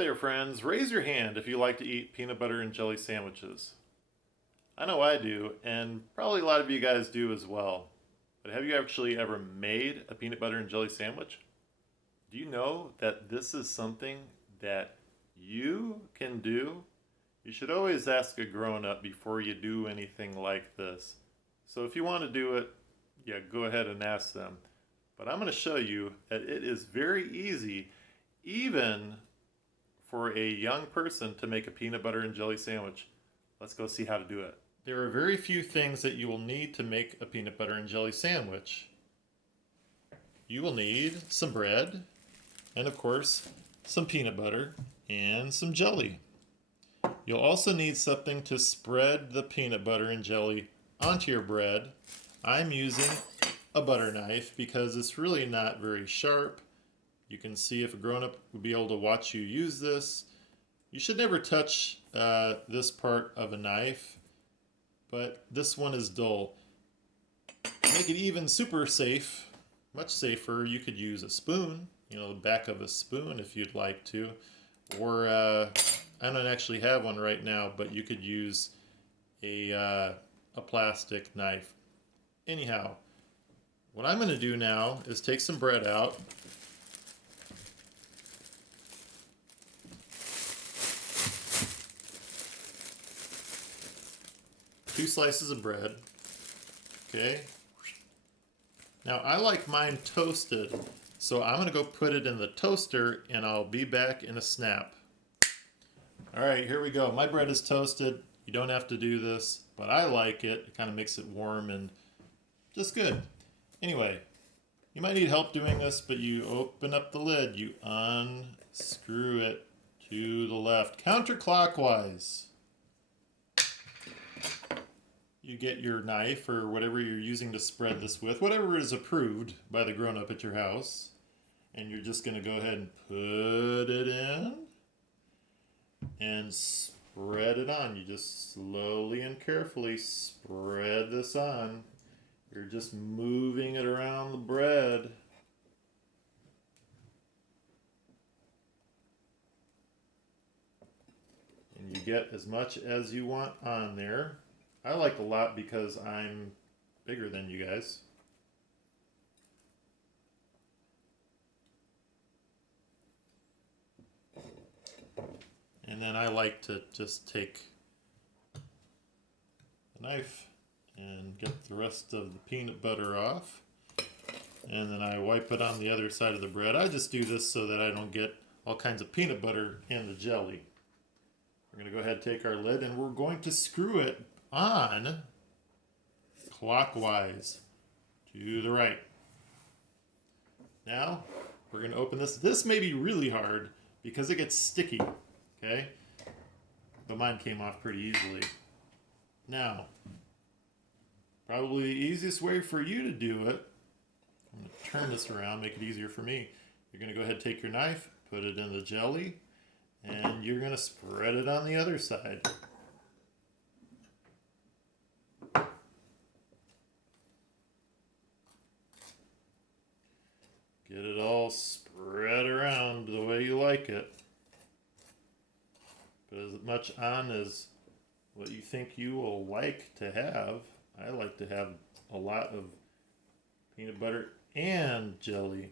there, friends. Raise your hand if you like to eat peanut butter and jelly sandwiches. I know I do, and probably a lot of you guys do as well. But have you actually ever made a peanut butter and jelly sandwich? Do you know that this is something that you can do? You should always ask a grown-up before you do anything like this. So if you want to do it, yeah, go ahead and ask them. But I'm going to show you that it is very easy, even for a young person, to make a peanut butter and jelly sandwich. Let's go see how to do it. There are very few things that you will need to make a peanut butter and jelly sandwich. You will need some bread, and of course, some peanut butter and some jelly. You'll also need something to spread the peanut butter and jelly onto your bread. I'm using a butter knife because it's really not very sharp. You can see if a grown-up would be able to watch you use this. You should never touch this part of a knife, but this one is dull. To make it even super safe, much safer, you could use a spoon, the back of a spoon if you'd like to. Or I don't actually have one right now, but you could use a plastic knife. Anyhow, what I'm going to do now is take some bread out. Two slices of bread. Okay. Now I like mine toasted, so I'm going to go put it in the toaster and I'll be back in a snap. Alright, here we go. My bread is toasted. You don't have to do this, but I like it. It kind of makes it warm and just good. Anyway, you might need help doing this, but you open up the lid, you unscrew it to the left, counterclockwise. You get your knife or whatever you're using to spread this with, whatever is approved by the grown-up at your house, and you're just going to go ahead and put it in and spread it on. You just slowly and carefully spread this on. You're just moving it around the bread. And you get as much as you want on there. I like a lot because I'm bigger than you guys. And then I like to just take a knife and get the rest of the peanut butter off. And then I wipe it on the other side of the bread. I just do this so that I don't get all kinds of peanut butter in the jelly. We're going to go ahead and take our lid and we're going to screw it on clockwise to the right. Now we're going to open this. This may be really hard because it gets sticky, okay? But mine came off pretty easily. Now, probably the easiest way for you to do it, I'm going to turn this around, make it easier for me. You're going to go ahead and take your knife, put it in the jelly, and you're going to spread it on the other side. Get it all spread around the way you like it. Put as much on as what you think you will like to have. I like to have a lot of peanut butter and jelly.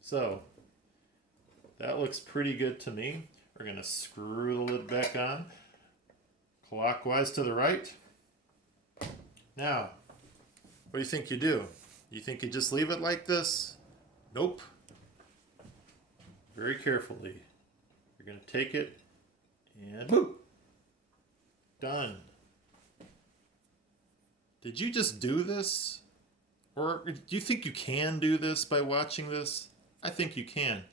So, that looks pretty good to me. We're going to screw the lid back on, clockwise to the right. Now, what do you think you do? You think you just leave it like this? Nope. Very carefully. You're going to take it and boop. Done. Did you just do this? Or do you think you can do this by watching this? I think you can.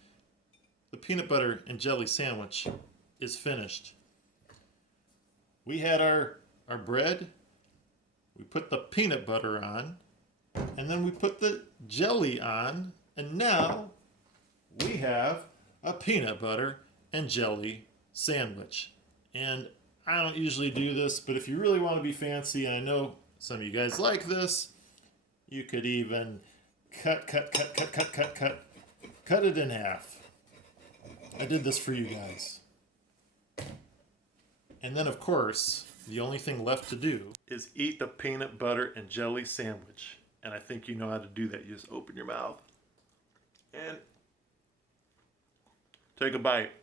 The peanut butter and jelly sandwich is finished. We had our bread. We put the peanut butter on. And then we put the jelly on. And now we have a peanut butter and jelly sandwich. And I don't usually do this, but if you really want to be fancy, and I know some of you guys like this, you could even cut it in half. I did this for you guys. And then, of course, the only thing left to do is eat the peanut butter and jelly sandwich. And I think you know how to do that. You just open your mouth and take a bite.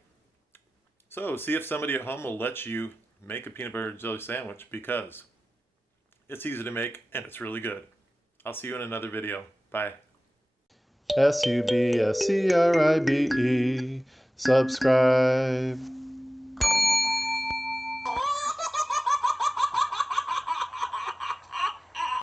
So, see if somebody at home will let you make a peanut butter and jelly sandwich, because it's easy to make and it's really good. I'll see you in another video. Bye. SUBSCRIBE. Subscribe.